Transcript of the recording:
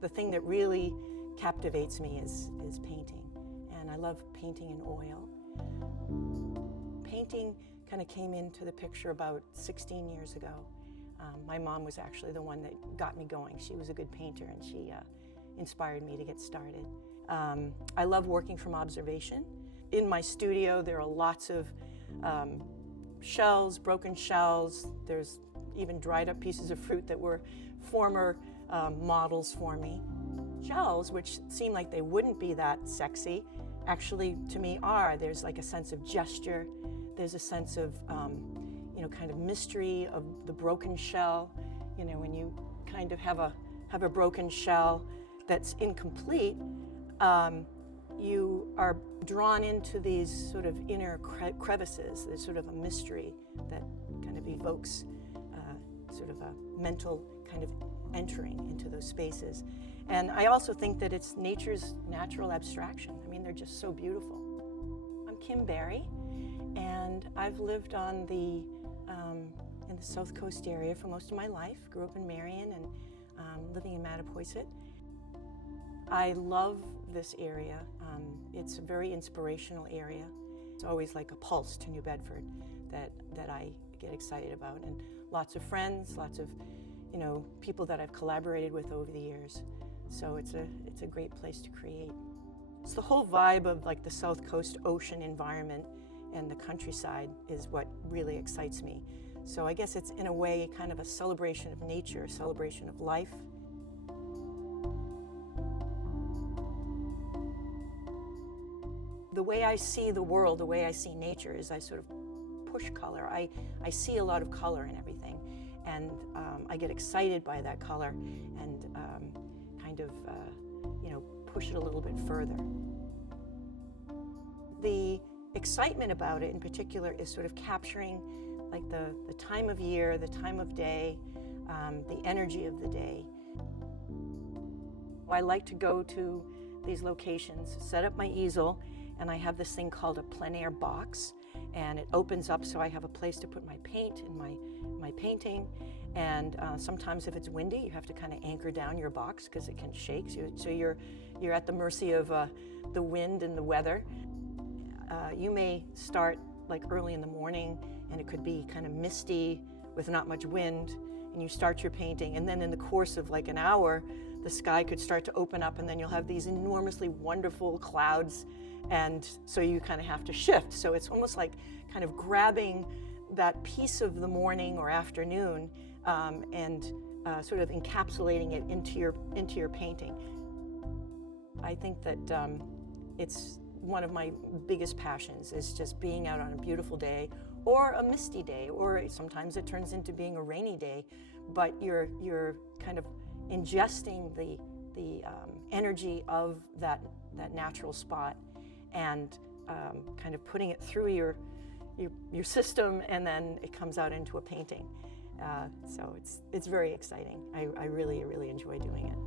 The thing that really captivates me is painting, and I love painting in oil. Painting kind of came into the picture about 16 years ago. My mom was actually the one that got me going. She was a good painter, and she inspired me to get started. I love working from observation. In my studio, there are lots of shells, broken shells. There's even dried up pieces of fruit that were former models for me. Shells, which seem like they wouldn't be that sexy, actually to me are. There's like a sense of gesture. There's a sense of, kind of mystery of the broken shell. When you kind of have a broken shell that's incomplete, you are drawn into these sort of inner crevices. There's sort of a mystery that kind of evokes sort of a mental kind of entering into those spaces. And I also think that it's nature's natural abstraction. I mean, they're just so beautiful. I'm Kim Barry, and I've lived on in the South Coast area for most of my life. Grew up in Marion and living in Mattapoisett. I love this area. It's a very inspirational area. It's always like a pulse to New Bedford that I get excited about, and lots of friends, lots of people that I've collaborated with over the years. So it's a great place to create. It's the whole vibe of like the South Coast ocean environment and the countryside is what really excites me. So I guess it's in a way kind of a celebration of nature, a celebration of life. The way I see the world, the way I see nature is I sort of push color. I see a lot of color in everything, and I get excited by that color and kind of push it a little bit further. The excitement about it in particular is sort of capturing like the time of year, the time of day, the energy of the day. I like to go to these locations, set up my easel, and I have this thing called a plein air box, and it opens up so I have a place to put my paint and my painting. And sometimes if it's windy, you have to kind of anchor down your box because it can shake. So you're at the mercy of the wind and the weather. You may start like early in the morning, and it could be kind of misty with not much wind, and you start your painting, and then in the course of like an hour, the sky could start to open up, and then you'll have these enormously wonderful clouds, and so you kind of have to shift. So it's almost like kind of grabbing that piece of the morning or afternoon and sort of encapsulating it into your painting. I think that it's one of my biggest passions is just being out on a beautiful day or a misty day, or sometimes it turns into being a rainy day, but you're kind of ingesting the energy of that natural spot and kind of putting it through your system, and then it comes out into a painting. So it's very exciting. I really enjoy doing it.